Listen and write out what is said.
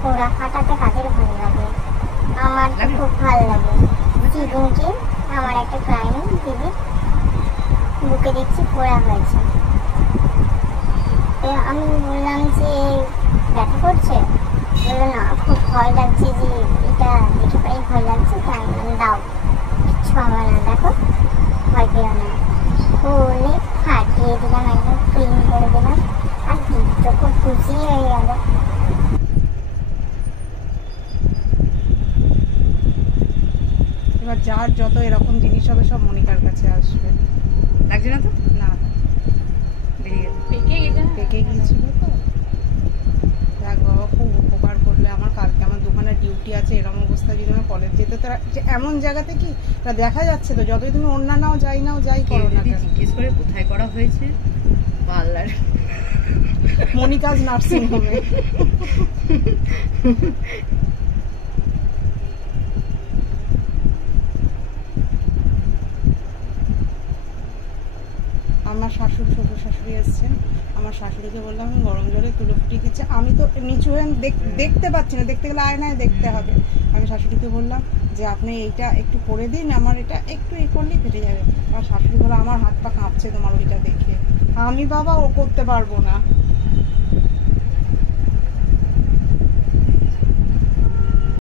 ফোড়া ফাটাতে কাদের ভালো লাগে? আমার তো খুব ভালো লাগে। সেদিনকে আমার একটা ক্লায়েন্ট দিদি বুকে দেখছি ফোড়া হয়েছে, তো আমি বললাম যে ব্যথা করছে? বললো না, খুব ভয় লাগছে, যে এটা দেখে পাই ভয় লাগছে, তাই আমি দাও, কিচ্ছু হবে না, দেখো ভয় পেও না। বলে ফাটিয়ে দিলাম, একদম ক্লিন করে দিলাম, আর দিদি তো খুব খুশি হয়ে গেল। এবার যার যত এরকম জিনিস হবে সব মনিকার কাছে আসবে। লাগছে না তো? না, পেকে গিয়েছিল তো। দেখ বাবা, খুব উপকার করলে আমার। কালকে আমার দোকানে ডিউটি আছে, এরকম অবস্থা যদি আমার কলেজ যেতে, তো এমন জায়গাতে কি দেখা যাচ্ছে তো, যতই তুমি অন্য নাও যাই করো না, জিজ্ঞেস করে কোথায় করা হয়েছে? পার্লার, মনিকাজ নার্সিং হোমে। আমার শ্বশুর শাশুড়ি এসছেন, আমার শাশুড়িকে বললাম আমি গরম জলে তুলো ফুটিয়ে দিচ্ছি। আমি তো নিচু হয়ে দেখতে পাচ্ছি না, দেখতে গেলে আয়নায় দেখতে হবে। আমি শাশুড়িকে বললাম যে আপনি এইটা একটু করে দিন, আমার এটা একটু করলেই ফেটে যাবে। আমার শাশুড়ি বলে আমার হাত পা কাঁপছে তোমার ওইটা দেখে। আমি বাবা ও করতে পারবো না।